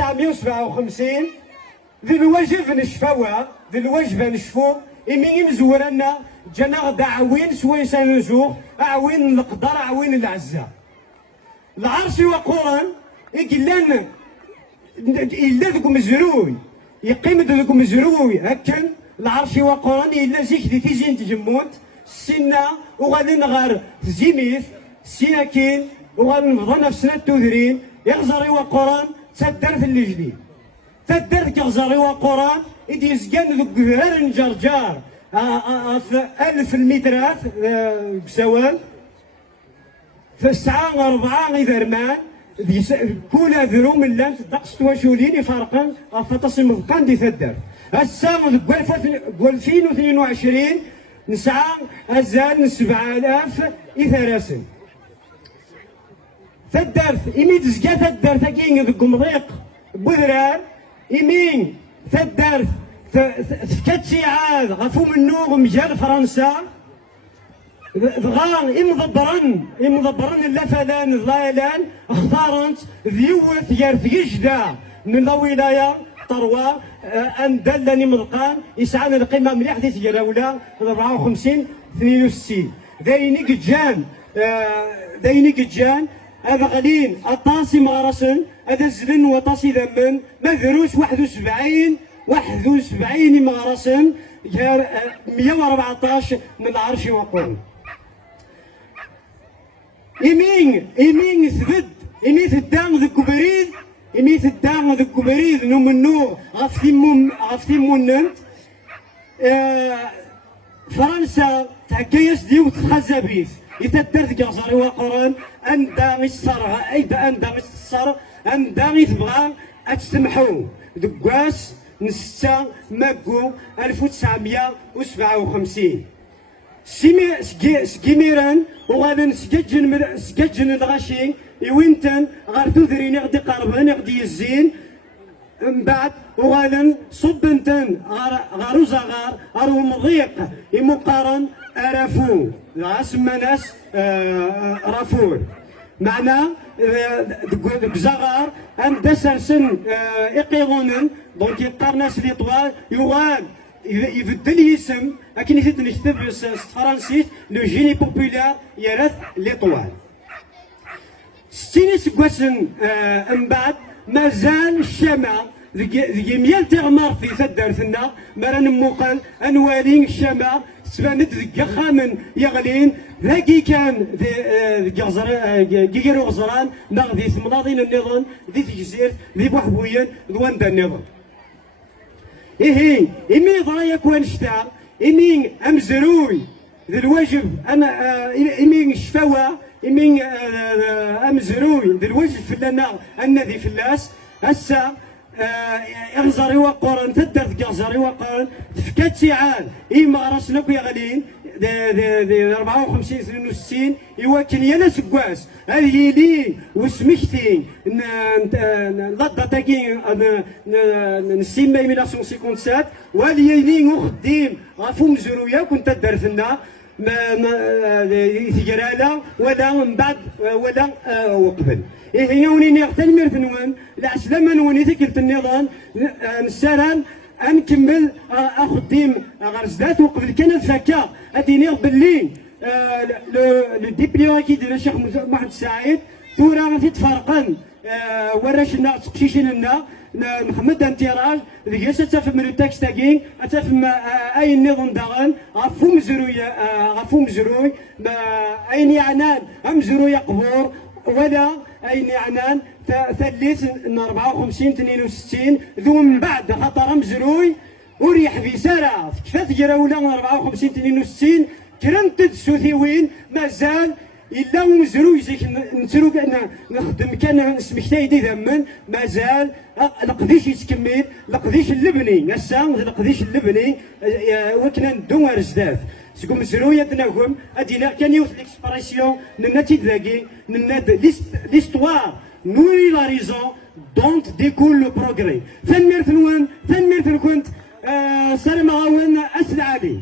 1957 ذي الواجب نشفاوها ذي الواجب نشفو إمي مزورنا جانا غدا عوين سوين سنزوغ عوين القدر عوين العزة العرش وقران إقلان إلا ذوك مزروي يقيم ذوك مزروي هكا العرش وقران إلا زيك ذي تيزين تجموت السنة وغادي نغار زيميث سيناكين وغادي نفضل نفسنا التوذرين يغزري وقران تدر في الجديد تدر كغزري وقران إدي يزقان ذوك غير نجرجار 1000 المترات بسوال في الساعة 4 غير كل ذرو من لانت دقس تواشولين يفرقن فتصل مفقان دي تدر الساعة 2022 نسعى أزال 7000 إثارسن تدرت إمي تزكى تدرت أكين ذوك مضيق بذرار إمين تدرت تفكت سيعاد غفو منو مجال فرنسا ضغان إمضبرن اللفلان الضايلان اختارنت ذيوث يرثيجدا من الولاية طروى أن دلني ملقان يسعان القيمة مليح دي تجراولا 54 62 دايني جان هذا غالين أطاسي مغرسن هذا الزلن وطاسي ذمن مذروس 71 مغرسن 114 من العرش وقوم إمين ثبت إمي ثدام ذو كبريد إمي ثدام ذو كبريد نو منو غفتيمون ننت فرنسا تحكيس دي وتخزبيث يتدرت كغزاري وقران أن داغي الصرغة أيضا أن داغي الصرغ أن داغي تبغى أتسمحو دقاس نستا ماكو 1957 سكيميران وغادي سكجن الغاشي يوينتن غار تذرين غدي قربان غدي يزين من بعد وغادي صبنتن غار وزغار غارو مضيق يمقارن أرافو عاسما ناس رافور معنا بزغار أن دسرسن إقيغونن دونك يقارناس ليطوال يوغان يبدل يسم لكن يزيد نكتب فرنسيس لو جيني بوبولار يرث ليطوال 60 سكواسن من بعد مازال الشمع ذي ميال تغمر في تدارثنا مرا نموقل انوالين الشمع سبانت ذي خامن يغلين ذاكي كان ذي كيرو غزران ناغ ذي ثمناضين النظام ذي تجزير ذي بوحبوين ذوان دا النظام إيه إمي ضايا كوان شتا إمي أمزروي ذي الواجب أنا إمي شفاوة إمي أمزروي ذي الواجب فلانا النذي فلاس هسا اغزري وقرن تدر غزري وقرن فكات سيعان إما راسنا يا غالين دي 54 62 يوكل يانا سكواس هذه لي وسمحتي نضد تاكي نسيما 1957 وهذه لي وخديم غافو مزرويه كنت درثنا ما ثقرالا ولا من بعد ولا وقبل هي وني نغتن مرثنوان العسلامه نوني ذكرت النظام نسالان نكمل اخدم غرزات وقبل كان ذكاء اديني باللي لو ديبلوماتي ديال الشيخ محمد سعيد ثورة غادي تفرقن وراشنا تقشيشنا محمد انتراج ذيك تفهم من التاكس تاكين تفهم اي نظام داغن غفو مزروي اين يعنان مزروي قبور ولا اين يعنان ثلث 54 62 ذو من بعد خاطر مزروي وريح في ساره كيفاش جراولا 54 62 كرنت السوثيوين مازال إلا مزروي زيك نترو نخدم كان سمكتاي دي ذمن مازال القديش يتكمل القديش اللبني هسا القديش اللبني وكنا ندو رزداف سكم مزروي يدناهم ادينا كان يوث ليكسبرسيون نناتي ذاكي نناد ليستوار نوري لا ريزون دونت ديكول لو بروغري فن ميرثنوان فن ميرثن كنت سلام غاون اسل علي